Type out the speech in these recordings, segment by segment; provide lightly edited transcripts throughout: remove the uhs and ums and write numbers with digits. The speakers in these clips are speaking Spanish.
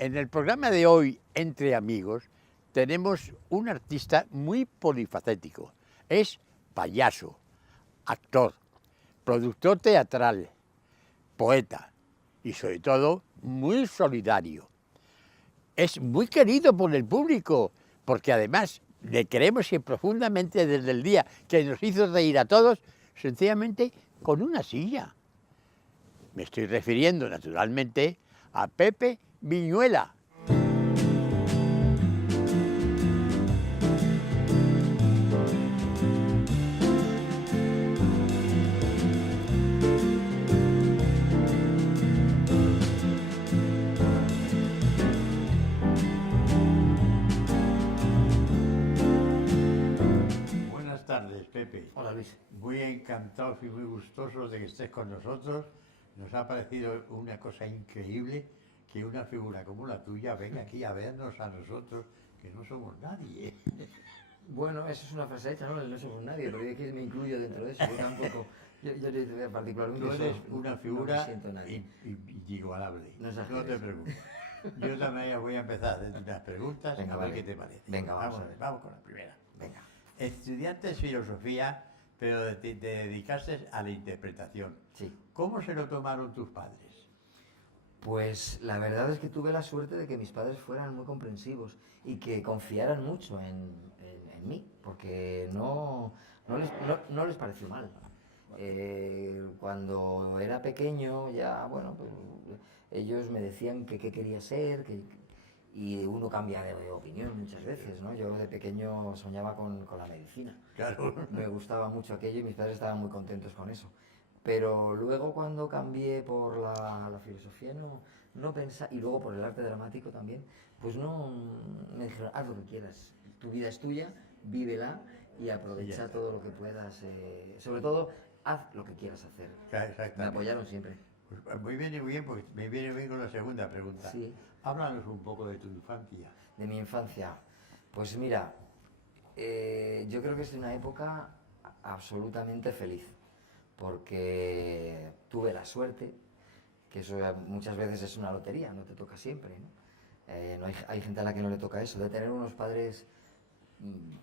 En el programa de hoy, Entre Amigos, tenemos un artista muy polifacético. Es payaso, actor, productor teatral, poeta y sobre todo muy solidario. Es muy querido por el público porque además le queremos y profundamente desde el día que nos hizo reír a todos, sencillamente con una silla. Me estoy refiriendo naturalmente a Pepe Viñuela. Buenas tardes, Pepe. Hola, Luis. Muy encantados y muy gustosos de que estés con nosotros. Nos ha parecido una cosa increíble que una figura como la tuya venga aquí a vernos a nosotros, que no somos nadie. Bueno, eso es una frase hecha, ¿no? No somos nadie, pero yo aquí me incluyo dentro de eso. Yo tampoco, yo particularmente Tú eres no una me figura siento nadie. inigualable. No No te exageres. preocupes. Yo también voy a empezar a unas preguntas, Venga, a ver vale. qué te parece. Venga, vamos a ver. Vamos con la primera. Venga. Estudiantes de filosofía, pero te dedicaste a la interpretación. Sí. ¿Cómo se lo tomaron tus padres? Pues la verdad es que tuve la suerte de que mis padres fueran muy comprensivos y que confiaran mucho en mí, porque no les pareció mal. Cuando era pequeño ya, bueno, pues ellos me decían que qué quería ser, y uno cambia de opinión muchas veces, ¿no? Yo de pequeño soñaba con la medicina. Claro. Me gustaba mucho aquello y mis padres estaban muy contentos con eso. Pero luego cuando cambié por la filosofía no pensaba, y luego por el arte dramático también, pues no me dijeron, haz lo que quieras, tu vida es tuya, vívela y aprovecha todo lo que puedas, sobre todo haz lo que quieras hacer. Exactamente. Me apoyaron siempre. Pues muy bien, porque me viene bien con la segunda pregunta. Sí. Háblanos un poco de tu infancia. De mi infancia, pues mira, yo creo que es una época absolutamente feliz, porque tuve la suerte, que eso muchas veces es una lotería, no te toca siempre, ¿no? Hay gente a la que no le toca eso, de tener unos padres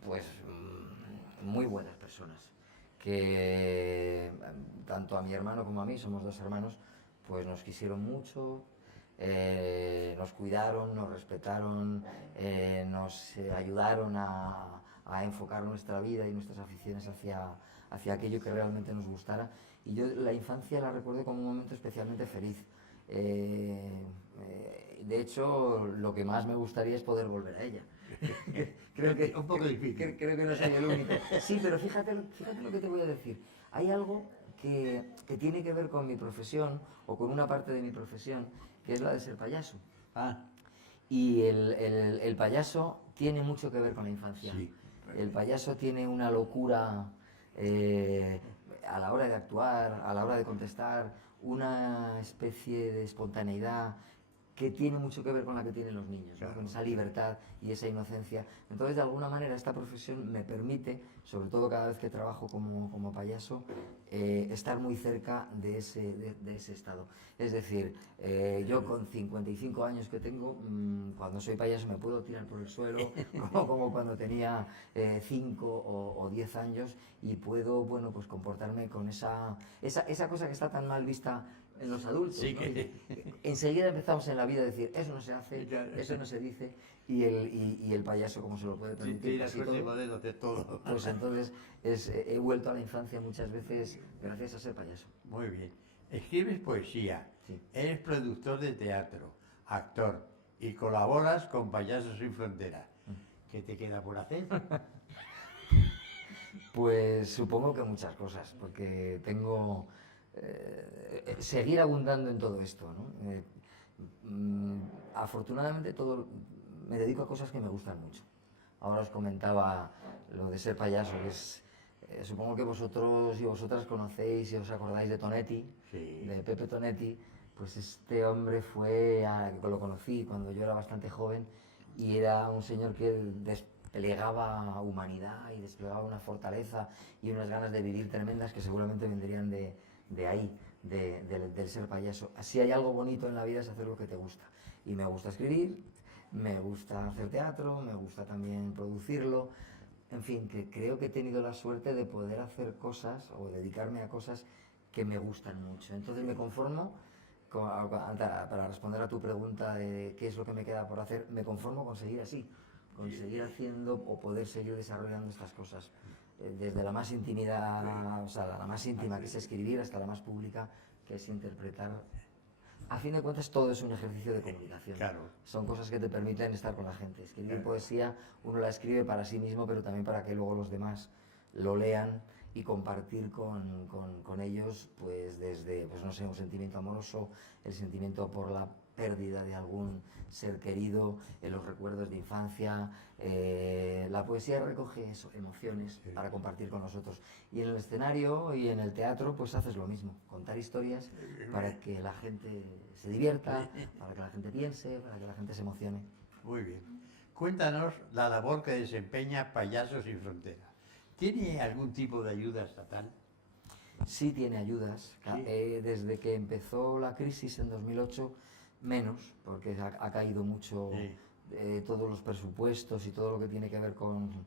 pues muy buenas personas, que tanto a mi hermano como a mí, somos dos hermanos, pues nos quisieron mucho, nos cuidaron, nos respetaron, nos ayudaron a enfocar nuestra vida y nuestras aficiones hacia aquello que realmente nos gustara. Y yo la infancia la recuerdo como un momento especialmente feliz. De hecho, lo que más me gustaría es poder volver a ella. Creo que un poco difícil. Creo que no soy el único. Sí, pero fíjate lo que te voy a decir. Hay algo que tiene que ver con mi profesión, o con una parte de mi profesión, que es la de ser payaso. Ah, Y el payaso tiene mucho que ver con la infancia. sí. El payaso tiene una locura a la hora de actuar, a la hora de contestar, una especie de espontaneidad que tiene mucho que ver con la que tienen los niños, ¿no? Claro. Con esa libertad y esa inocencia. Entonces, de alguna manera, esta profesión me permite, sobre todo cada vez que trabajo como payaso, estar muy cerca de ese estado. Es decir, yo con 55 años que tengo, cuando soy payaso me puedo tirar por el suelo, como cuando tenía 5 o 10 años, y puedo, bueno, pues comportarme con esa cosa que está tan mal vista en los adultos, Sí, ¿no? que... Enseguida empezamos en la vida a decir, eso no se hace, Claro. eso no se dice, y el payaso, como se lo puede permitir Tiene la casi suerte de todo, poder hacer todo. pues entonces he vuelto a la infancia muchas veces gracias a ser payaso. Muy bien. Escribes poesía, Sí. eres productor de teatro, actor y colaboras con Payasos Sin Fronteras. ¿Qué te queda por hacer? Pues supongo que muchas cosas, porque tengo... seguir abundando en todo esto, ¿no? Afortunadamente me dedico a cosas que me gustan mucho. Ahora os comentaba lo de ser payaso, que es... supongo que vosotros y vosotras conocéis y os acordáis de Tonetti, Sí. de Pepe Tonetti. Pues este hombre lo conocí cuando yo era bastante joven, y era un señor que desplegaba humanidad y desplegaba una fortaleza y unas ganas de vivir tremendas que seguramente vendrían de ahí, del ser payaso. Si hay algo bonito en la vida es hacer lo que te gusta. Y me gusta escribir, me gusta hacer teatro, me gusta también producirlo. En fin, que creo que he tenido la suerte de poder hacer cosas o dedicarme a cosas que me gustan mucho. Entonces me conformo, para responder a tu pregunta de qué es lo que me queda por hacer, me conformo con seguir así, con seguir haciendo o poder seguir desarrollando estas cosas. Desde la más intimidad, o sea, la más íntima que es escribir hasta la más pública que es interpretar. A fin de cuentas todo es un ejercicio de comunicación. Claro. Son cosas que te permiten estar con la gente. Escribir Claro. poesía, uno la escribe para sí mismo, pero también para que luego los demás lo lean y compartir con ellos, pues desde, pues no sé, un sentimiento amoroso, el sentimiento por la pérdida de algún ser querido, los recuerdos de infancia. La poesía recoge eso, emociones, Sí. para compartir con nosotros. Y en el escenario y en el teatro pues haces lo mismo, contar historias para que la gente se divierta, para que la gente piense, para que la gente se emocione. Muy bien. Cuéntanos la labor que desempeña Payasos Sin Fronteras. ¿Tiene algún tipo de ayuda estatal? Sí tiene ayudas. Sí. Desde que empezó la crisis en 2008, menos, porque ha caído mucho Sí. todos los presupuestos y todo lo que tiene que ver con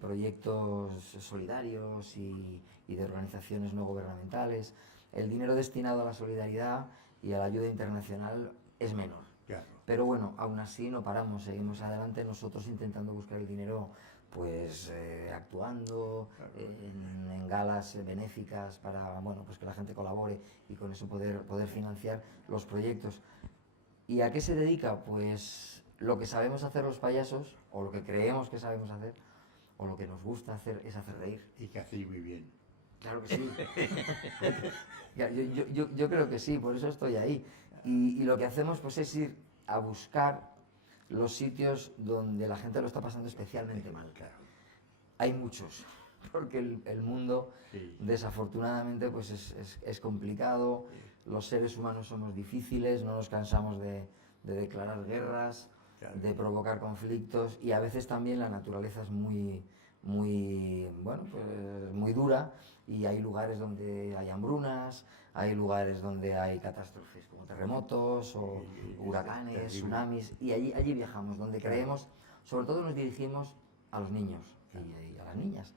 proyectos solidarios y de organizaciones no gubernamentales. El dinero destinado a la solidaridad y a la ayuda internacional es menor. Claro. Pero bueno, aún así no paramos, seguimos adelante nosotros intentando buscar el dinero, pues actuando en galas benéficas para, bueno, pues que la gente colabore y con eso poder financiar los proyectos. ¿Y a qué se dedica? Pues lo que sabemos hacer los payasos, o lo que creemos que sabemos hacer, o lo que nos gusta hacer, es hacer reír. Y que hacéis muy bien. Claro que sí. Yo creo que sí, por eso estoy ahí. Y lo que hacemos pues es ir a buscar los sitios donde la gente lo está pasando especialmente mal. Claro. Hay muchos, porque el mundo Sí. desafortunadamente pues es complicado, los seres humanos somos difíciles, no nos cansamos de declarar guerras, Claro. de provocar conflictos, y a veces también la naturaleza es muy bueno, pues muy dura, y hay lugares donde hay hambrunas, hay lugares donde hay catástrofes como terremotos o huracanes, terrible. tsunamis, y allí viajamos, donde Claro. creemos, sobre todo nos dirigimos a los niños y a las niñas,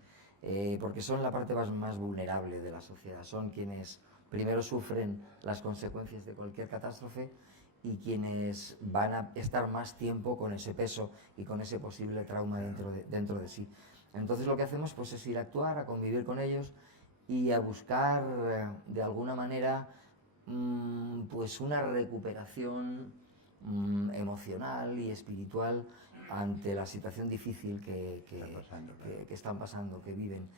porque son la parte más vulnerable de la sociedad, son quienes primero sufren las consecuencias de cualquier catástrofe y quienes van a estar más tiempo con ese peso y con ese posible trauma dentro de sí. Entonces lo que hacemos pues es ir a actuar, a convivir con ellos y a buscar de alguna manera pues una recuperación emocional y espiritual ante la situación difícil que están pasando, que viven.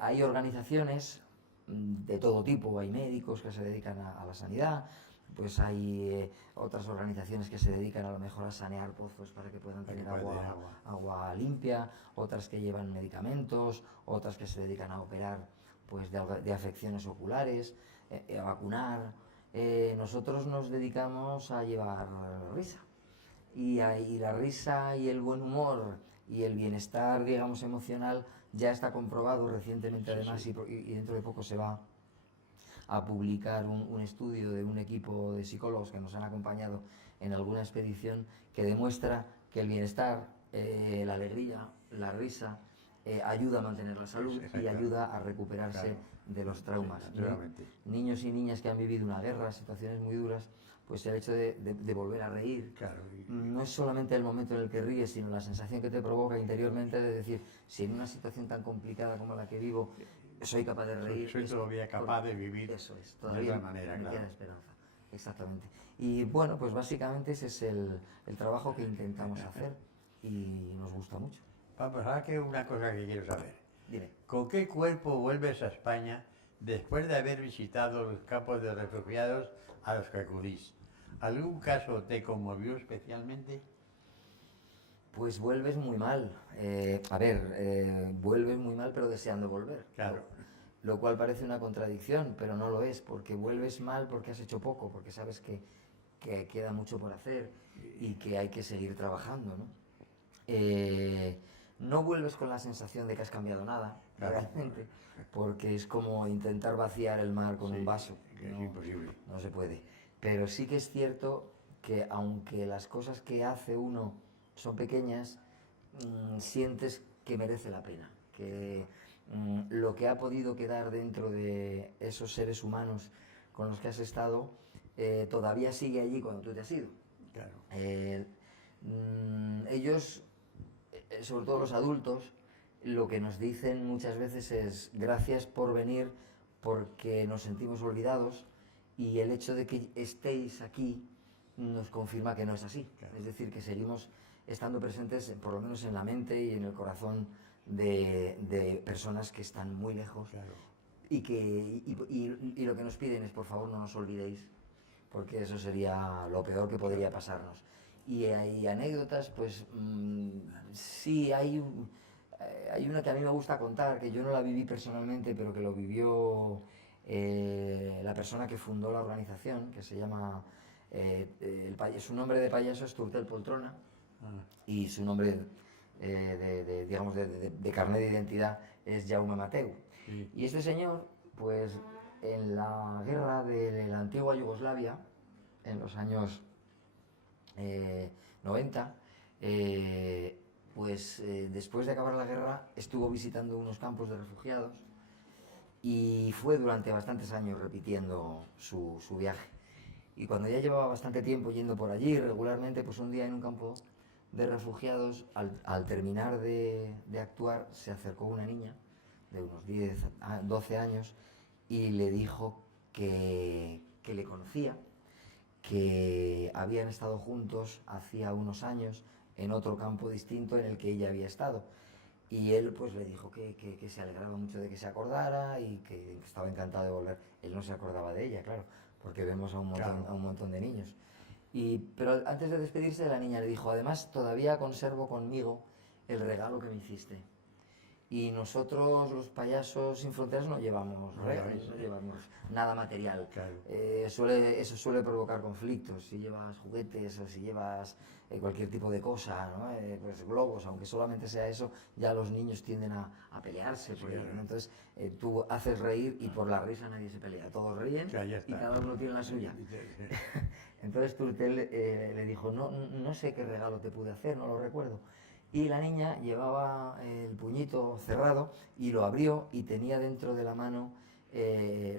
Hay organizaciones de todo tipo, hay médicos que se dedican a la sanidad, pues hay otras organizaciones que se dedican a lo mejor a sanear pozos para que puedan tener agua limpia, otras que llevan medicamentos, otras que se dedican a operar pues de afecciones oculares, a vacunar. Nosotros nos dedicamos a llevar risa, y la risa y el buen humor y el bienestar, digamos, emocional ya está comprobado recientemente, además, sí. Y dentro de poco se va a publicar un estudio de un equipo de psicólogos que nos han acompañado en alguna expedición que demuestra que el bienestar, la alegría, la risa, ayuda a mantener la salud y ayuda a recuperarse de los traumas. Niños y niñas que han vivido una guerra, situaciones muy duras, pues el hecho de volver a reír, no es solamente el momento en el que ríes, sino la sensación que te provoca interiormente de decir, si en una situación tan complicada como la que vivo, soy capaz de reír. Soy todavía capaz de vivir. Eso es, todavía de esa manera, me queda esperanza. Exactamente. Y bueno, pues básicamente ese es el trabajo que intentamos hacer y nos gusta mucho. Vamos, ahora que una cosa que quiero saber. Dime. ¿Con qué cuerpo vuelves a España después de haber visitado los campos de refugiados a los que acudís? ¿Algún caso te conmovió especialmente? Pues vuelves muy mal. Vuelves muy mal pero deseando volver. Claro. Lo cual parece una contradicción, pero no lo es, porque vuelves mal porque has hecho poco, porque sabes que queda mucho por hacer y que hay que seguir trabajando, ¿no? No vuelves con la sensación de que has cambiado nada, realmente, porque es como intentar vaciar el mar con un vaso. Que es imposible. No se puede. Pero sí que es cierto que aunque las cosas que hace uno son pequeñas, sientes que merece la pena, que lo que ha podido quedar dentro de esos seres humanos con los que has estado todavía sigue allí cuando tú te has ido. Claro. Ellos, sobre todo los adultos, lo que nos dicen muchas veces es gracias por venir porque nos sentimos olvidados y el hecho de que estéis aquí nos confirma que no es así. Claro. Es decir, que seguimos estando presentes por lo menos en la mente y en el corazón de personas que están muy lejos. Claro. Y lo que nos piden es por favor no nos olvidéis, porque eso sería lo peor que podría pasarnos. Y hay anécdotas, pues sí, hay una que a mí me gusta contar, que yo no la viví personalmente, pero que lo vivió la persona que fundó la organización, que se llama, su nombre de payaso es Turtel Poltrona, y su nombre digamos de carnet de identidad es Jaume Mateu. Sí. Y este señor, pues en la guerra de la antigua Yugoslavia, en los años 90, después de acabar la guerra estuvo visitando unos campos de refugiados y fue durante bastantes años repitiendo su viaje. Y cuando ya llevaba bastante tiempo yendo por allí regularmente, pues un día en un campo de refugiados, al terminar de actuar, se acercó una niña de unos 10, 12 años y le dijo que le conocía, que habían estado juntos hacía unos años en otro campo distinto en el que ella había estado. Y él pues le dijo que se alegraba mucho de que se acordara y que estaba encantado de volver. Él no se acordaba de ella, claro, porque vemos a un montón de niños. Pero antes de despedirse, la niña le dijo, además todavía conservo conmigo el regalo que me hiciste. Y nosotros, los payasos sin fronteras, no llevamos regalos, no llevamos nada material. Claro. Eso suele provocar conflictos. Si llevas juguetes o si llevas cualquier tipo de cosa, ¿no? Pues globos, aunque solamente sea eso, ya los niños tienden a pelearse. Sí, claro. Entonces tú haces reír y por la risa nadie se pelea. Todos ríen y cada uno tiene la suya. Entonces Turtel le dijo, no sé qué regalo te pude hacer, no lo recuerdo. Y la niña llevaba el puñito cerrado y lo abrió y tenía dentro de la mano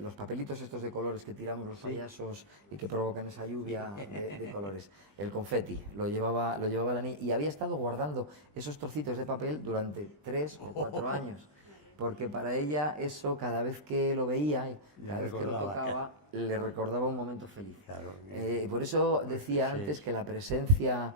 los papelitos estos de colores que tiramos los payasos y que provocan esa lluvia de colores. El confeti, lo llevaba la niña y había estado guardando esos trocitos de papel durante 3 o 4 años. Porque para ella eso, cada vez que lo veía, cada vez que lo tocaba, le recordaba un momento feliz. Claro, por eso decía antes que la presencia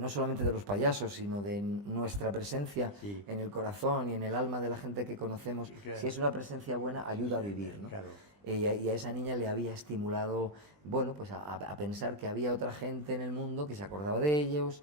no solamente de los payasos, sino de nuestra presencia en el corazón y en el alma de la gente que conocemos, si es una presencia buena, ayuda a vivir, ¿no? Claro. Y a esa niña le había estimulado, bueno, pues a pensar que había otra gente en el mundo que se acordaba de ellos,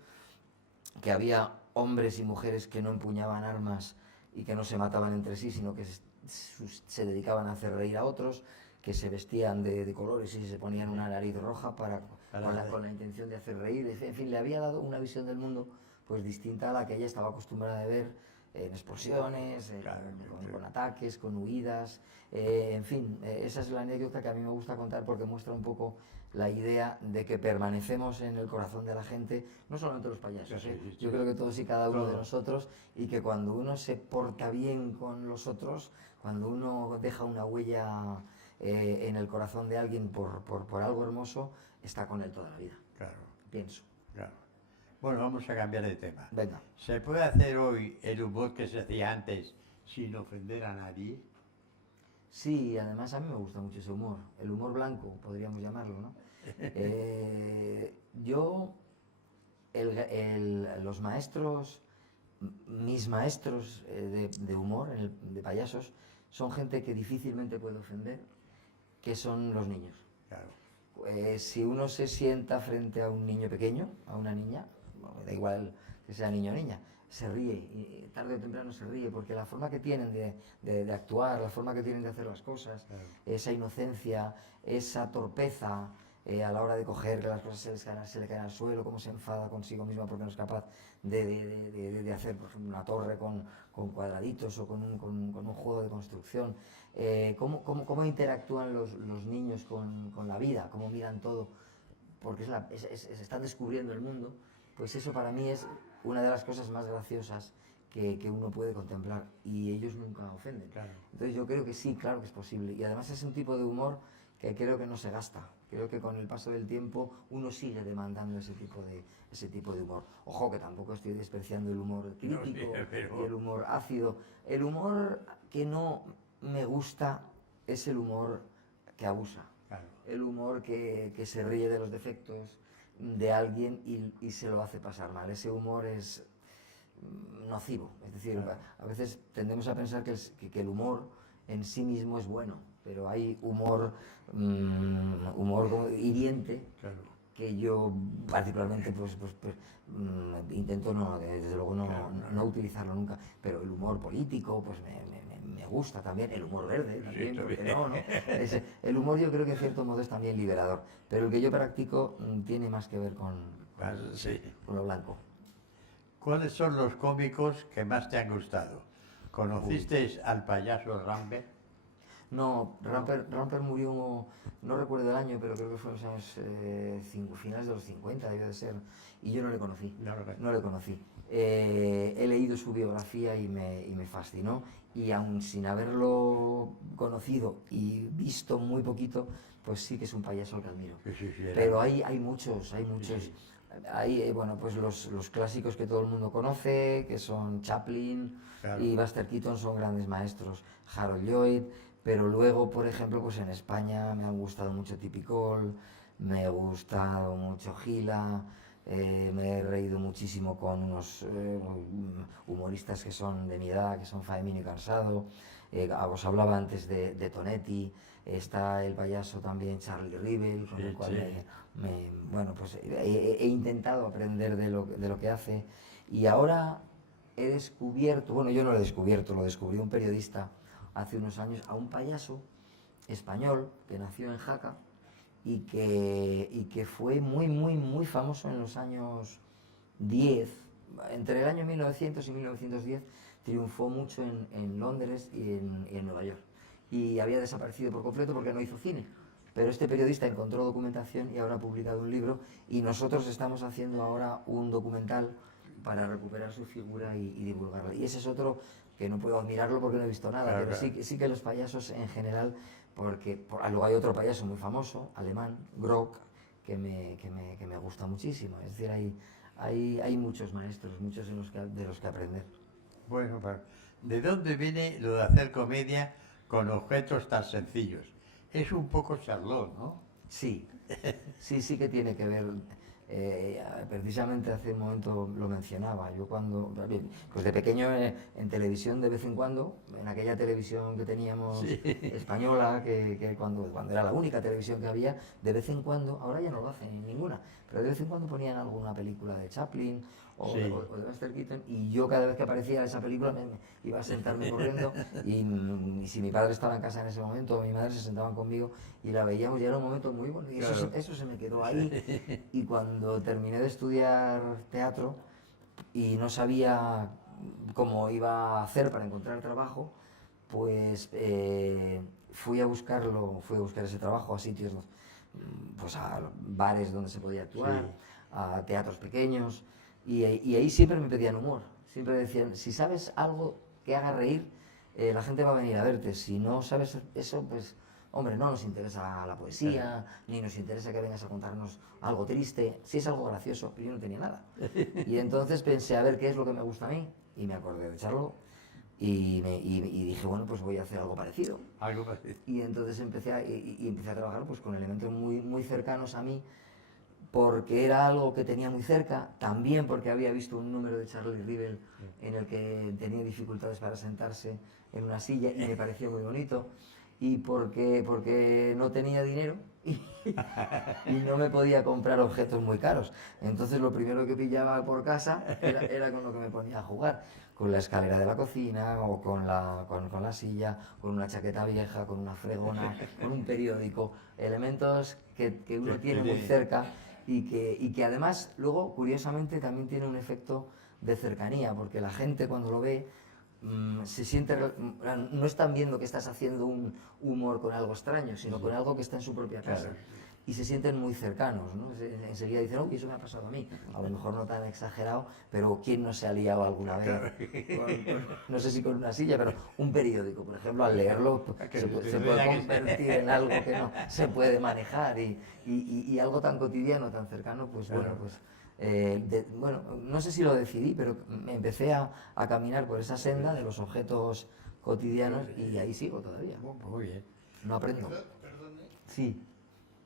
que había hombres y mujeres que no empuñaban armas y que no se mataban entre sí, sino que se dedicaban a hacer reír a otros, que se vestían de colores y se ponían una nariz roja con la intención de hacer reír. En fin, le había dado una visión del mundo pues distinta a la que ella estaba acostumbrada a ver en explosiones, con ataques, con huidas, en fin, esa es la anécdota que a mí me gusta contar porque muestra un poco la idea de que permanecemos en el corazón de la gente, no solamente los payasos, yo creo que todos y cada uno de nosotros, y que cuando uno se porta bien con los otros, cuando uno deja una huella en el corazón de alguien por algo hermoso, está con él toda la vida. Claro. Pienso. Claro. Bueno, vamos a cambiar de tema. Venga. ¿Se puede hacer hoy el humor que se hacía antes sin ofender a nadie? Sí, además a mí me gusta mucho ese humor, el humor blanco, podríamos llamarlo, ¿no? Los maestros, mis maestros de humor, de payasos, son gente que difícilmente puede ofender, que son los niños. Claro. Si uno se sienta frente a un niño pequeño, a una niña, bueno, da igual que sea niño o niña, se ríe, y tarde o temprano se ríe, porque la forma que tienen de actuar, la forma que tienen de hacer las cosas, claro, esa inocencia, esa torpeza, a la hora de coger que las cosas se le caen al suelo, cómo se enfada consigo misma porque no es capaz de hacer, por ejemplo, una torre con cuadraditos o con un juego de construcción. Cómo interactúan los niños con la vida, cómo miran todo, porque se están descubriendo el mundo. Pues eso para mí es una de las cosas más graciosas que uno puede contemplar, y ellos nunca ofenden. Claro. Entonces yo creo que sí, claro que es posible, y además es un tipo de humor que creo que no se gasta. Creo que con el paso del tiempo uno sigue demandando ese tipo de humor. Ojo, que tampoco estoy despreciando el humor crítico y el humor ácido. El humor que no me gusta es el humor que abusa. Claro. El humor que se ríe de los defectos de alguien y se lo hace pasar mal. Ese humor es nocivo. Es decir, Claro. a veces tendemos a pensar que el humor en sí mismo es bueno, pero hay humor como hiriente, Claro. que yo particularmente intento desde luego Claro. no utilizarlo nunca, pero el humor político pues me gusta también, el humor verde también, Sí, ¿por qué también. no? El humor yo creo que en cierto modo es también liberador, pero el que yo practico tiene más que ver Sí. con lo blanco. ¿Cuáles son los cómicos que más te han gustado? ¿Conocisteis al payaso Rambert? No, Ramper murió, no recuerdo el año, pero creo que fue en los años finales de los 50, debió de ser, y yo no le conocí. No le conocí. He leído su biografía y me fascinó, y aun sin haberlo conocido y visto muy poquito, pues sí que es un payaso al que admiro. Sí, Pero hay muchos. Sí. Hay, bueno, pues los clásicos que todo el mundo conoce, que son Chaplin, Claro. y Buster Keaton, son grandes maestros. Harold Lloyd, pero luego, por ejemplo, pues en España me han gustado mucho Tipicol, me ha gustado mucho Gila, me he reído muchísimo con unos humoristas que son de mi edad, que son Faemino y Cansado. Os hablaba antes de Tonetti. Está el payaso también Charlie Rivel, con el cual bueno, pues he intentado aprender de lo que hace, y ahora he descubierto, bueno, yo no lo he descubierto, lo descubrió un periodista hace unos años, a un payaso español que nació en Jaca y que fue muy famoso en los años 10, entre el año 1900 y 1910, triunfó mucho en Londres y en Nueva York, y había desaparecido por completo porque no hizo cine. Pero este periodista encontró documentación y ahora ha publicado un libro, y nosotros estamos haciendo ahora un documental para recuperar su figura y divulgarla. Y ese es otro que no puedo admirarlo porque no he visto nada, Claro, pero sí que los payasos en general, porque luego hay otro payaso muy famoso, alemán, Grock, que me gusta muchísimo. Es decir, hay muchos maestros, muchos de los que aprender. Bueno, ¿de dónde viene lo de hacer comedia con objetos tan sencillos? Es un poco charlón, ¿no? Sí que tiene que ver. Precisamente hace un momento lo mencionaba. Yo pues de pequeño en televisión, de vez en cuando, en aquella televisión que teníamos española, que cuando era la única televisión que había, de vez en cuando, ahora ya no lo hacen ninguna, pero de vez en cuando ponían alguna película de Chaplin o de Buster Keaton, y yo cada vez que aparecía esa película me iba a sentarme corriendo, y si mi padre estaba en casa en ese momento o mi madre, se sentaban conmigo y la veíamos, y era un momento muy bueno, y Claro. eso se me quedó ahí. Y cuando terminé de estudiar teatro y no sabía cómo iba a hacer para encontrar trabajo, pues fui a buscar ese trabajo a sitios, pues a bares donde se podía actuar, a teatros pequeños, y ahí siempre me pedían humor. Siempre decían, si sabes algo que haga reír, la gente va a venir a verte. Si no sabes eso, pues hombre, no nos interesa la poesía, ni nos interesa que vengas a contarnos algo triste. Sí es algo gracioso, pero yo no tenía nada. Y entonces pensé, a ver qué es lo que me gusta a mí, y me acordé de Charlo, y dije, bueno, pues voy a hacer algo parecido. Algo parecido. Y entonces empecé a trabajar pues con elementos muy cercanos a mí, porque era algo que tenía muy cerca, también porque había visto un número de Charlie Rivel en el que tenía dificultades para sentarse en una silla y me pareció muy bonito. y porque no tenía dinero y no me podía comprar objetos muy caros. Entonces lo primero que pillaba por casa era con lo que me ponía a jugar, con la escalera de la cocina o con la silla, con una chaqueta vieja, con una fregona, con un periódico, elementos que uno tiene muy cerca y que además luego, curiosamente, también tiene un efecto de cercanía, porque la gente cuando lo ve se siente, no están viendo que estás haciendo un humor con algo extraño, sino con algo que está en su propia casa. Claro. Y se sienten muy cercanos, ¿no? Enseguida dicen, uy, eso me ha pasado a mí. A lo mejor no tan exagerado, pero ¿quién no se ha liado alguna vez? No sé si con una silla, pero un periódico, por ejemplo, al leerlo se puede convertir en algo que no se puede manejar y algo tan cotidiano, tan cercano, pues Claro. bueno, pues bueno, no sé si lo decidí, pero me empecé a caminar por esa senda de los objetos cotidianos y ahí sigo todavía. Muy bien. No aprendo. Perdone, Sí,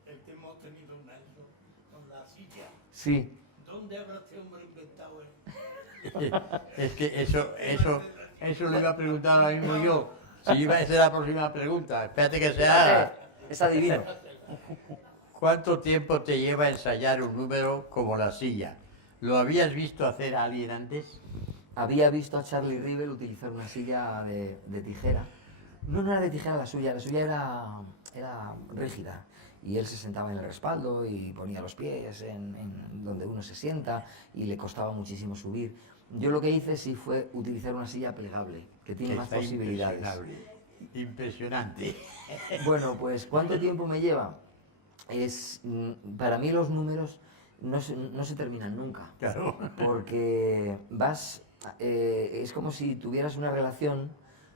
el que hemos tenido un año con la silla. sí. ¿Dónde habrá este hombre inventado él? Es que eso le iba a preguntar ahora mismo yo. Si iba a ser la próxima pregunta. Espérate que sea. Es adivino. ¿Cuánto tiempo te lleva ensayar un número como la silla? ¿Lo habías visto hacer a alguien antes? Había visto a Charlie Rivel utilizar una silla de tijera. No, no era de tijera la suya era rígida. Y él se sentaba en el respaldo y ponía los pies en donde uno se sienta y le costaba muchísimo subir. Yo lo que hice sí fue utilizar una silla plegable, que tiene más Está posibilidades. Impresionante. Bueno, pues ¿cuánto tiempo me lleva? Para mí los números no se terminan nunca. Claro. Porque es como si tuvieras una relación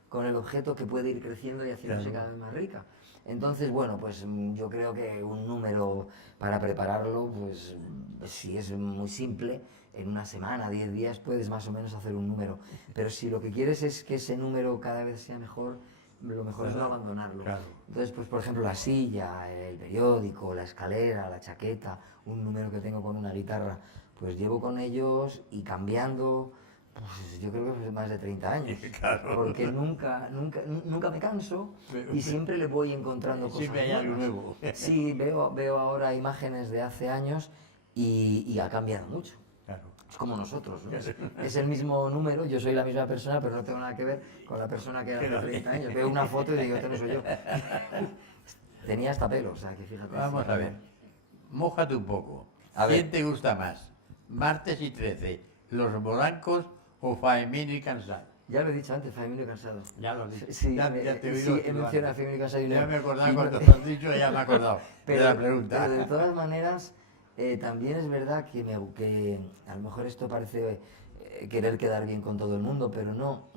con el objeto que puede ir creciendo y haciéndose Claro. cada vez más rica. Entonces, bueno, pues yo creo que un número para prepararlo, pues si es muy simple, en una semana, 10 días, puedes más o menos hacer un número. Pero si lo que quieres es que ese número cada vez sea mejor, lo mejor es no abandonarlo. Claro. Entonces, pues por ejemplo, la silla, el periódico, la escalera, la chaqueta, un número que tengo con una guitarra, pues llevo con ellos y cambiando, pues yo creo que pues más de 30 años. Claro. Porque nunca me canso y siempre le voy encontrando cosas Siempre hay algo nuevas. nuevo. Sí, veo ahora imágenes de hace años y ha cambiado mucho. Claro. Es como nosotros, ¿no? Es el mismo número, yo soy la misma persona, pero no tengo nada que ver con la persona que era hace 30 años. Veo una foto y digo, este no soy yo. Tenía hasta pelo, o sea, que fíjate. Vamos a ver. Mójate un poco. A ver. ¿Quién te gusta más? ¿Martes y 13? ¿Los Morancos o Faemino y Cansado? Ya lo he dicho antes, Faemino y Cansado. Ya lo has dicho. Sí, ya te he oído sí, he decirlo mencionado a antes. Faemino y Cansado. Ya me acordaba y no- cuando lo has dicho, ya me he acordado de la pregunta. Pero de todas maneras, también es verdad que a lo mejor esto parece querer quedar bien con todo el mundo, pero no.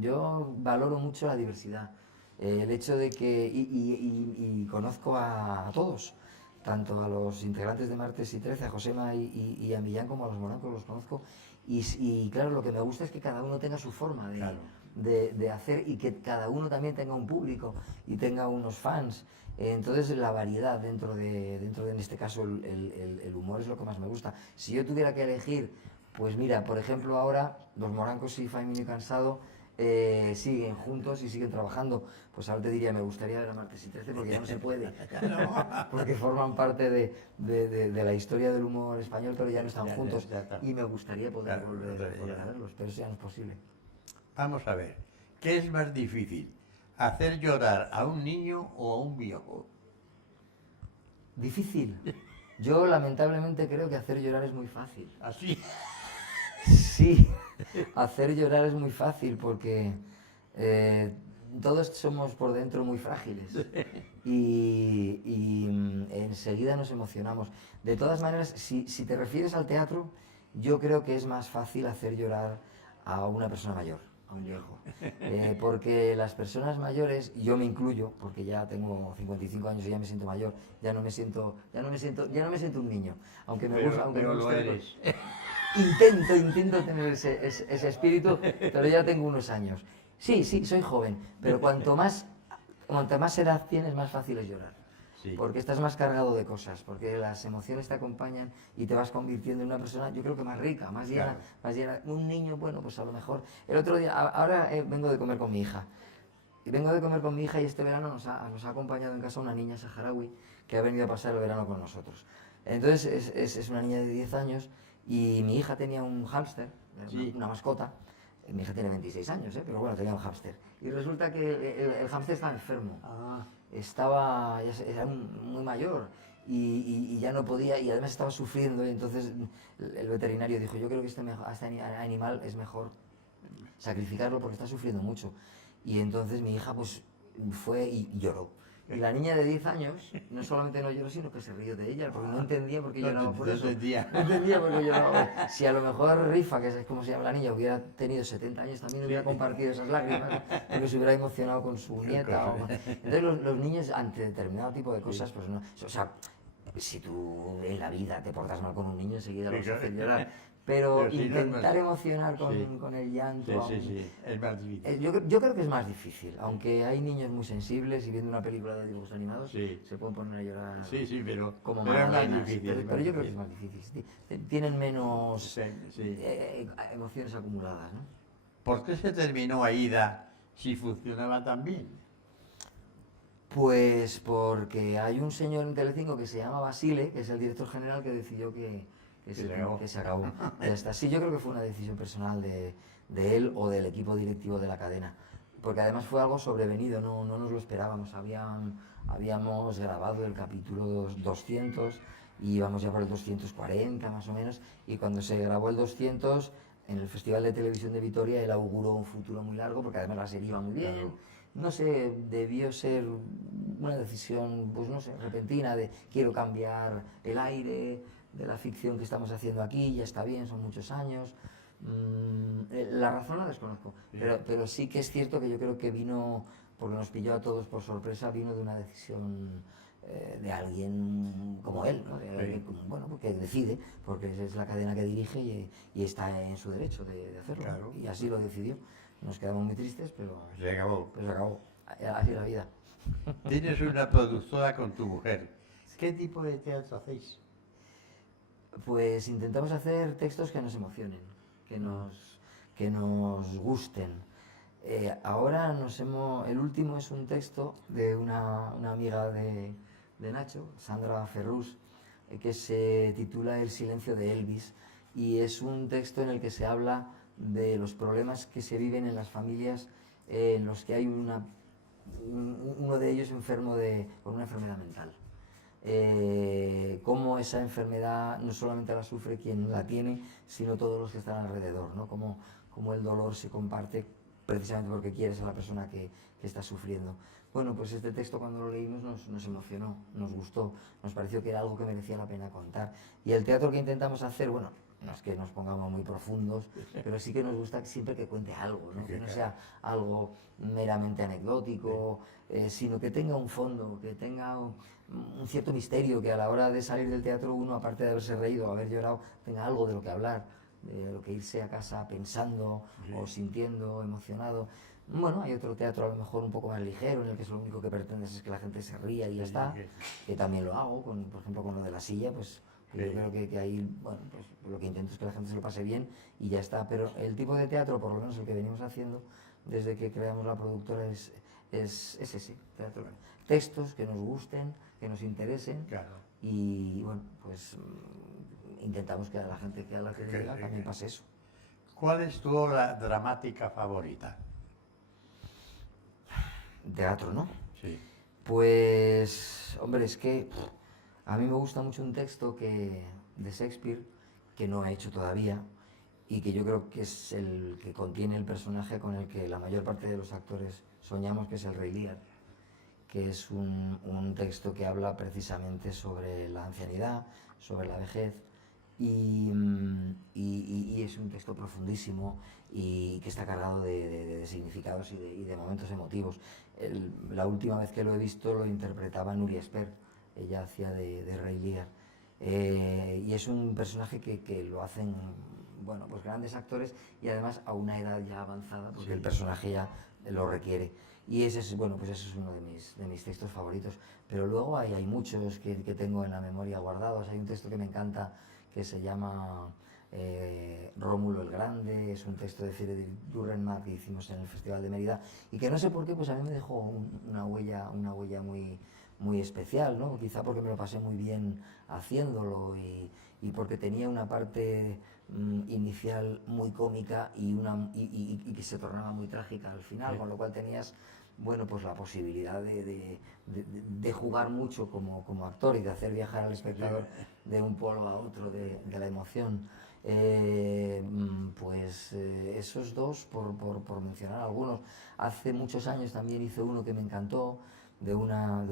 Yo valoro mucho la diversidad. El hecho de que, y conozco a todos, tanto a los integrantes de Martes y 13, a Josema y a Millán, como a los Morancos, los conozco. Y claro, lo que me gusta es que cada uno tenga su forma Claro. de hacer y que cada uno también tenga un público y tenga unos fans. Entonces la variedad dentro de en este caso el humor es lo que más me gusta. Si yo tuviera que elegir, pues mira, por ejemplo ahora los Morancos y Faemino y Cansado siguen juntos y siguen trabajando. Pues ahora te diría, me gustaría ver a Martes y 13 porque ya no se puede. Porque forman parte de la historia del humor español, pero ya no están juntos. ya está. Y me gustaría poder Claro, volver a verlos, pero eso ya no es posible. Vamos a ver. ¿Qué es más difícil? ¿Hacer llorar a un niño o a un viejo? Difícil. Yo lamentablemente creo que hacer llorar es muy fácil. Así. Sí, hacer llorar es muy fácil porque todos somos por dentro muy frágiles y enseguida nos emocionamos. De todas maneras, si te refieres al teatro, yo creo que es más fácil hacer llorar a una persona mayor, a un viejo. Porque las personas mayores, y yo me incluyo, porque ya tengo 55 años y ya me siento mayor, ya no me siento un niño, aunque me gusta, aunque pero me lo guste. eres. Intento tener ese espíritu, pero ya tengo unos años. Sí, soy joven, pero cuanto más edad tienes, más fácil es llorar. Sí. Porque estás más cargado de cosas, porque las emociones te acompañan y te vas convirtiendo en una persona, yo creo que más rica, más llena, Claro. Un niño, bueno, pues a lo mejor. El otro día, ahora vengo de comer con mi hija. Y vengo de comer con mi hija y este verano nos ha acompañado en casa una niña saharaui que ha venido a pasar el verano con nosotros. Entonces es una niña de 10 años y mi hija tenía un hámster, Sí. una mascota. Mi hija tiene 26 años, pero bueno, tenía un hámster. Y resulta que el hámster estaba enfermo. Ah, Era muy mayor y ya no podía, y además estaba sufriendo, y entonces el veterinario dijo, yo creo que a este animal es mejor sacrificarlo porque está sufriendo mucho. Y entonces mi hija pues fue y lloró. Y la niña de 10 años no solamente no lloró, sino que se rió de ella, porque no entendía por qué lloraba por eso. No entendía por qué lloraba. Si a lo mejor Rifa, que es como se llama la niña, hubiera tenido 70 años, también hubiera compartido esas lágrimas, porque se hubiera emocionado con su nieta. Entonces los niños, ante determinado tipo de cosas, pues no... O sea, si tú en la vida te portas mal con un niño, enseguida lo vas a hacer llorar. Pero si no, intentar emocionar sí. con el llanto... Sí, es más difícil. Yo creo que es más difícil, aunque hay niños muy sensibles y viendo una película de dibujos animados Sí. se pueden poner a llorar Sí, pero como es más magdalenas, difícil. pero yo creo que es más difícil. Tienen menos Sí. emociones acumuladas, ¿no? ¿Por qué se terminó Aida si funcionaba tan bien? Pues porque hay un señor en Telecinco que se llama Basile, que es el director general, que decidió que se acabó. Ya está. Sí, yo creo que fue una decisión personal de él o del equipo directivo de la cadena. Porque además fue algo sobrevenido, no nos lo esperábamos. Habíamos grabado el capítulo 200 y íbamos ya por el 240 más o menos. Y cuando se grabó el 200, en el Festival de Televisión de Vitoria, él auguró un futuro muy largo, porque además la serie iba muy bien. Claro. No sé, debió ser una decisión, pues no sé, repentina de quiero cambiar el aire de la ficción que estamos haciendo aquí, ya está bien, son muchos años. La razón la desconozco, pero sí que es cierto que yo creo que vino, porque nos pilló a todos por sorpresa, vino de una decisión de alguien como él, ¿no? De alguien, bueno, porque decide, porque es la cadena que dirige y está en su derecho de hacerlo. Claro. Y así lo decidió. Nos quedamos muy tristes, pero Se acabó. se acabó. Así es la vida. Tienes una productora con tu mujer. ¿Qué tipo de teatro hacéis? Pues intentamos hacer textos que nos emocionen, que nos gusten. Ahora el último es un texto de una amiga de Nacho, Sandra Ferrus, que se titula El silencio de Elvis, y es un texto en el que se habla de los problemas que se viven en las familias en los que hay uno de ellos enfermo con una enfermedad mental. Cómo esa enfermedad no solamente la sufre quien la tiene, sino todos los que están alrededor, ¿no? Cómo el dolor se comparte precisamente porque quieres a la persona que está sufriendo. Bueno, pues este texto cuando lo leímos nos emocionó, nos gustó, nos pareció que era algo que merecía la pena contar. Y el teatro que intentamos hacer, bueno, no es que nos pongamos muy profundos, pero sí que nos gusta siempre que cuente algo, ¿no? Que no sea algo meramente anecdótico, sino que tenga un fondo, que tenga un cierto misterio, que a la hora de salir del teatro uno, aparte de haberse reído o haber llorado, tenga algo de lo que hablar, de lo que irse a casa pensando o sintiendo, emocionado. Bueno, hay otro teatro a lo mejor un poco más ligero, en el que lo único que pretendes es que la gente se ría y ya está, que también lo hago, por ejemplo con lo de la silla, pues yo creo que ahí, bueno, pues lo que intento es que la gente se lo pase bien y ya está. Pero el tipo de teatro, por lo menos el que venimos haciendo desde que creamos la productora, es ese teatro. Textos que nos gusten, que nos interesen, Claro. y bueno, pues intentamos que a la gente que a la que llega también pase eso. ¿Cuál es tu obra dramática favorita? Teatro, ¿no? Sí. Pues, hombre, es que a mí me gusta mucho un texto de Shakespeare que no he hecho todavía y que yo creo que es el que contiene el personaje con el que la mayor parte de los actores soñamos, que es el Rey Lear, que es un texto que habla precisamente sobre la ancianidad, sobre la vejez, y es un texto profundísimo y que está cargado de significados y de momentos emotivos. La última vez que lo he visto lo interpretaba Nuria Esper, ella hacía de Rey Lear, y es un personaje que lo hacen, bueno, pues grandes actores y además a una edad ya avanzada, porque el personaje ya lo requiere. Y ese es, bueno, pues ese es uno de mis textos favoritos. Pero luego hay muchos que tengo en la memoria guardados. Hay un texto que me encanta que se llama Rómulo el Grande, es un texto de Friedrich Dürrenmatt que hicimos en el Festival de Mérida y que no sé por qué, pues a mí me dejó una huella muy, muy especial, ¿no? Quizá porque me lo pasé muy bien haciéndolo y porque tenía una parte inicial muy cómica y que se tornaba muy trágica al final, Sí. con lo cual tenías, bueno, pues la posibilidad de jugar mucho como actor y de hacer viajar al espectador de un polo a otro de la emoción. Esos dos, por mencionar algunos. Hace muchos años también hice uno que me encantó, de una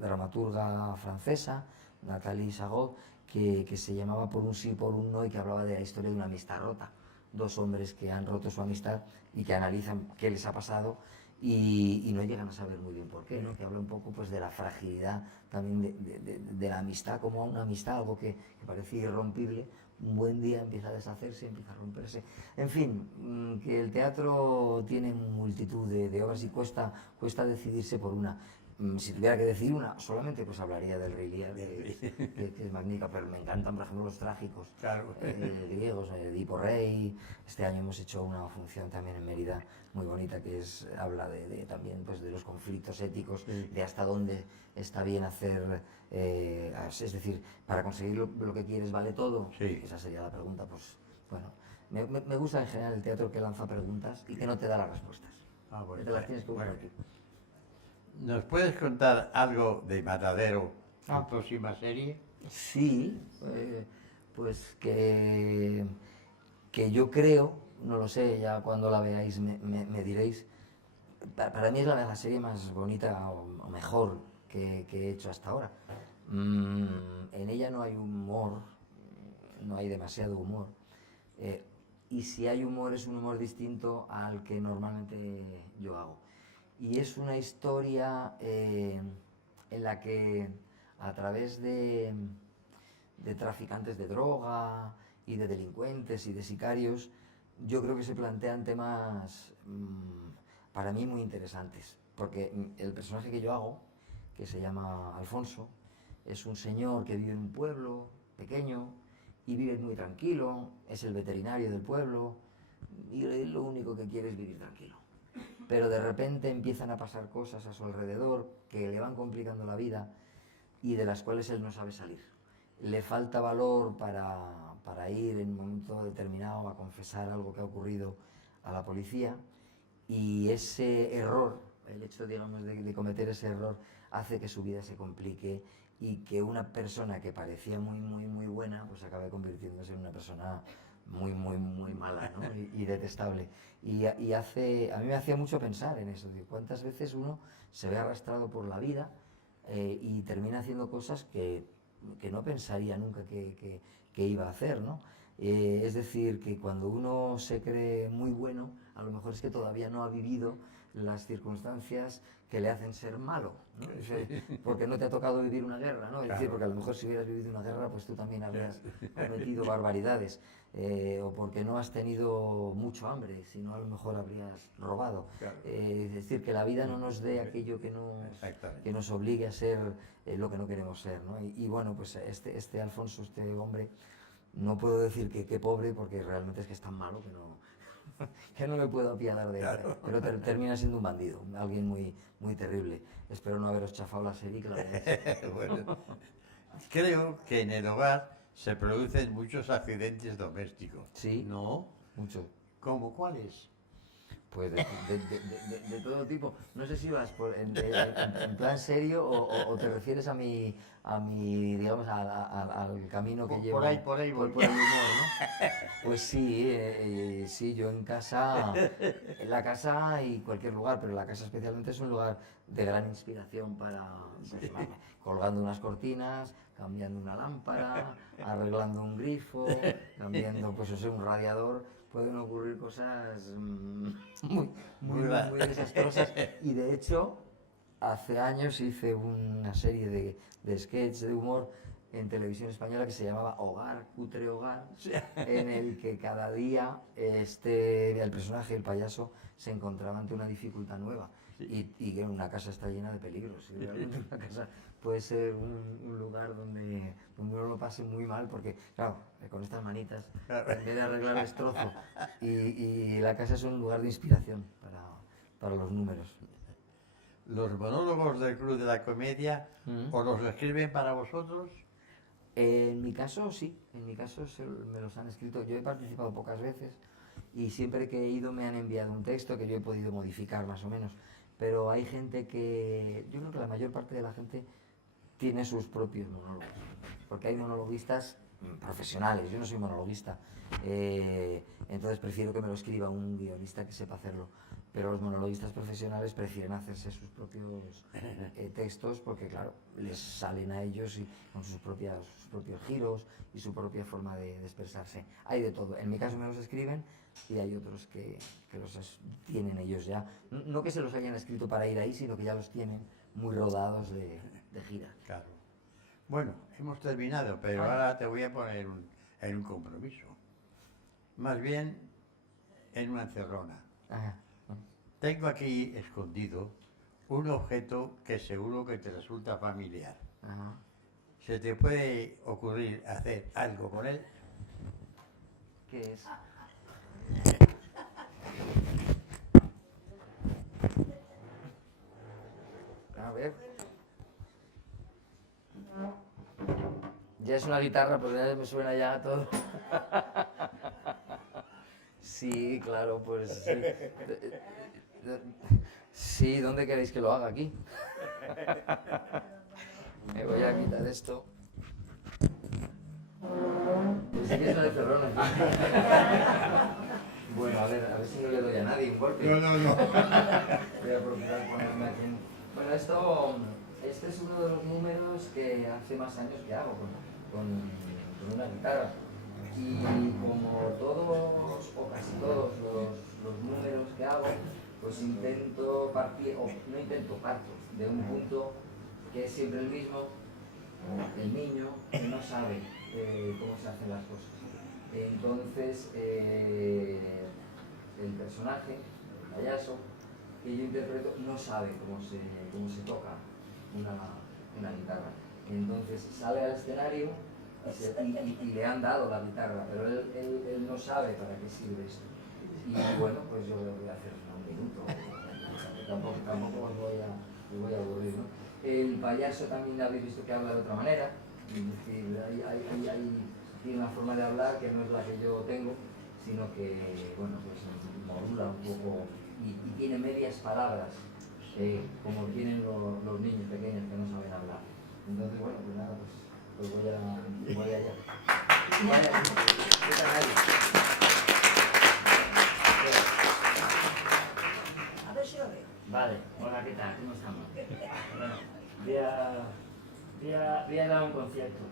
dramaturga francesa, Nathalie Sagot, que se llamaba Por un sí, por un no, y que hablaba de la historia de una amistad rota. Dos hombres que han roto su amistad y que analizan qué les ha pasado y no llegan a saber muy bien por qué, ¿no? Que habla un poco pues, de la fragilidad también de la amistad, como una amistad, algo que parecía irrompible, un buen día empieza a deshacerse, empieza a romperse. En fin, que el teatro tiene multitud de obras y cuesta decidirse por una. Si tuviera que decir una, solamente pues hablaría del Rey Lear, que es magnífica, pero me encantan, por ejemplo, los trágicos Claro. griegos, Edipo Rey. Este año hemos hecho una función también en Mérida muy bonita que habla también pues, de los conflictos éticos, Sí. de hasta dónde está bien hacer, es decir, para conseguir lo que quieres vale todo. Sí. Esa sería la pregunta, pues bueno. Me gusta en general el teatro que lanza preguntas y que no te da las respuestas. Ah, bueno, Te las tienes que buscar bueno. tú. ¿Nos puedes contar algo de Matadero, Ah. la próxima serie? Sí, pues que yo creo, no lo sé, ya cuando la veáis me diréis, para mí es la serie más bonita o mejor que he hecho hasta ahora. En ella no hay humor, no hay demasiado humor. Y si hay humor es un humor distinto al que normalmente yo hago. Y es una historia en la que a través de traficantes de droga y de delincuentes y de sicarios, yo creo que se plantean temas para mí muy interesantes. Porque el personaje que yo hago, que se llama Alfonso, es un señor que vive en un pueblo pequeño y vive muy tranquilo, es el veterinario del pueblo y él lo único que quiere es vivir tranquilo. Pero de repente empiezan a pasar cosas a su alrededor que le van complicando la vida y de las cuales él no sabe salir. Le falta valor para ir en un momento determinado a confesar algo que ha ocurrido a la policía y ese error, el hecho digamos, de cometer ese error hace que su vida se complique y que una persona que parecía muy buena pues acabe convirtiéndose en una persona muy mala, ¿no? y detestable. Y a mí me hacía mucho pensar en eso, de cuántas veces uno se ve arrastrado por la vida y termina haciendo cosas que no pensaría nunca que iba a hacer, ¿no? Es decir, que cuando uno se cree muy bueno, a lo mejor es que todavía no ha vivido las circunstancias que le hacen ser malo, ¿no? Porque no te ha tocado vivir una guerra, ¿no? Es decir, porque a lo mejor si hubieras vivido una guerra, pues tú también habrías cometido barbaridades, o porque no has tenido mucho hambre, si no a lo mejor habrías robado. Claro. Es decir, que la vida no nos dé aquello que nos obligue a ser lo que no queremos ser, ¿no? Y bueno, pues este Alfonso, este hombre, no puedo decir que pobre, porque realmente es que es tan malo que no me puedo apiadar de él. Claro. Pero termina siendo un bandido, alguien muy terrible. Espero no haberos chafado la serie, que la veáis. Bueno, creo que en el hogar se producen muchos accidentes domésticos. Sí. ¿No? Mucho. ¿Cómo cuáles? Pues de todo tipo. No sé si vas en plan serio o te refieres a mi digamos, al camino que Por llevo. ahí voy. Por el humor, ¿no? Pues sí, sí, yo en la casa y cualquier lugar, pero la casa especialmente es un lugar de gran inspiración para, pues, colgando unas cortinas, cambiando una lámpara, arreglando un grifo, cambiando, pues, o sea, un radiador. Pueden ocurrir cosas muy desastrosas y de hecho hace años hice una serie de sketches de humor en televisión española que se llamaba Hogar, Cutre Hogar, en el que cada día el personaje, el payaso, se encontraba ante una dificultad nueva y que una casa está llena de peligros. Y realmente una casa puede ser un lugar donde uno lo pase muy mal, porque, claro, con estas manitas, en vez de arreglar destrozo, y la casa es un lugar de inspiración para los números. ¿Los monólogos del Club de la Comedia os los escriben para vosotros? En mi caso, sí, en mi caso me los han escrito. Yo he participado pocas veces y siempre que he ido me han enviado un texto que yo he podido modificar más o menos. Pero hay gente que, yo creo que la mayor parte de la gente tiene sus propios monólogos, porque hay monologuistas profesionales, yo no soy monologuista, entonces prefiero que me lo escriba un guionista que sepa hacerlo. Pero los monologuistas profesionales prefieren hacerse sus propios textos porque, claro, les salen a ellos y con sus propios giros y su propia forma de expresarse. Hay de todo. En mi caso me los escriben y hay otros que los tienen ellos ya. No que se los hayan escrito para ir ahí, sino que ya los tienen muy rodados de gira. Claro. Bueno, hemos terminado, pero ahora te voy a poner en un compromiso. Más bien en una encerrona. Ajá. Tengo aquí escondido un objeto que seguro que te resulta familiar. Ajá. ¿Se te puede ocurrir hacer algo con él? ¿Qué es? A ver. Ya es una guitarra, pero ya me suena ya todo. Sí, claro, pues sí. Sí, ¿dónde queréis que lo haga? Aquí. Me voy a quitar esto. Sí que es una encerrona. Bueno, a ver si no le doy a nadie un golpe. No. Voy a procurar ponerme aquí. Bueno, este es uno de los números que hace más años que hago con una guitarra. Y como todos o casi todos los números que hago, pues intento partir, o no intento, parto de un punto que es siempre el mismo, el niño que no sabe cómo se hacen las cosas. Entonces, el personaje, el payaso, que yo interpreto, no sabe cómo se toca una guitarra. Entonces sale al escenario y le han dado la guitarra, pero él no sabe para qué sirve esto. Y bueno, pues yo voy a hacer un minuto, tampoco me voy a aburrir, ¿no? El payaso también habéis visto que habla de otra manera, es decir, tiene una forma de hablar que no es la que yo tengo, sino que, bueno, pues modula un poco y tiene medias palabras, como tienen los niños pequeños que no saben hablar. Entonces, bueno, pues nada, pues voy allá. Vaya, ¿qué tal ahí? A ver si lo veo. Vale, hola, ¿qué tal? ¿Cómo estamos? Bueno, voy a dar un concierto.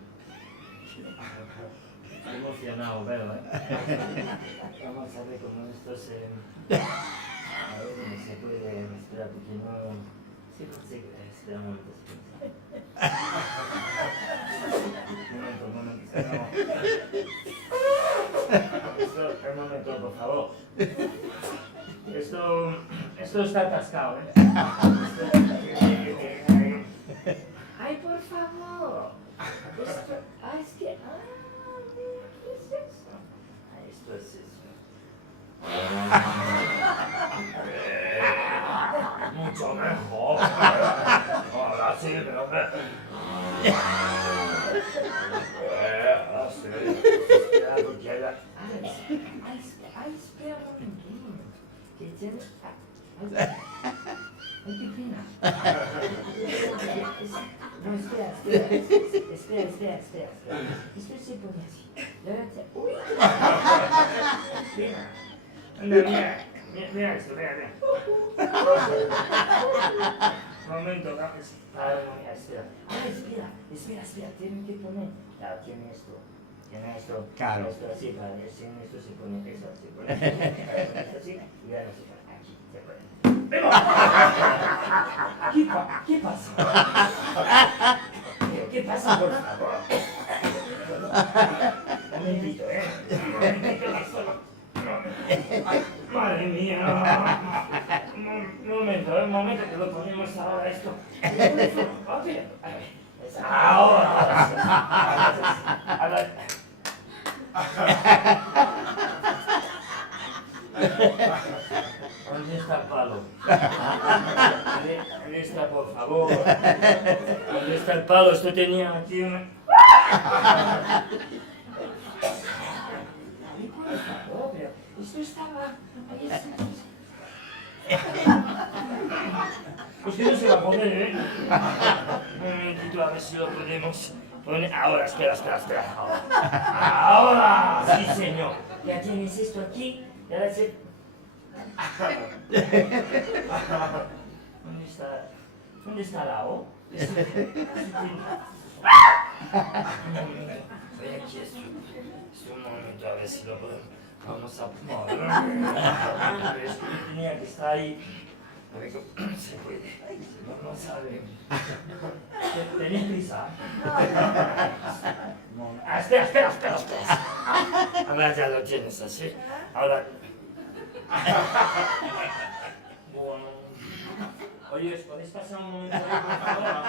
Estoy emocionado, veo, ¿eh? Vamos a ver cómo esto se... A ver si se puede... Espera, porque no... Sí, espera un momento. Un momento, por favor. Esto está atascado, ¿eh? ¡Ay, por favor! Es que... ¿qué es eso? Esto es eso. Mucho mejor. Ahora sí, pero... Ahora sí. Espera, porque ya... Ay, espera un momento. Que tienes... Ay, qué pena. No, espera. Esto se pone así. Y ahora te... ¡Uy! Mira esto, mira. Un momento, espera. Espera, tienen que poner... Claro, tiene esto. Claro. Esto así, para esto se pone eso, se pone esto así, y ahora se pone aquí, se pone. ¿Qué pasa? ¿Qué pasa, por favor? Un momentito, Un momentito, que solo... Madre mía. Un momento que lo ponemos ahora esto. Ahora. ¿Dónde está el palo? ¿Dónde está, por favor? ¿Dónde está el palo? Esto tenía aquí una... Esto estaba... Usted no se va a poner, ¿eh? Un momentito, a ver si lo podemos poner. Ahora, espera. Ahora, sí, señor. Ya tienes esto aquí. Y ahora se... ¿Dónde está la O? Estoy aquí, un momento, a ver si lo podemos... Vamos a... No, es que tenía que estar ahí. A ver cómo se puede. Vamos a ver. ¿Tenéis prisa? Espera. Ahora ya lo tienes así. Ahora... Bueno. Oye, ¿os podéis pasar un momento ahí, por favor?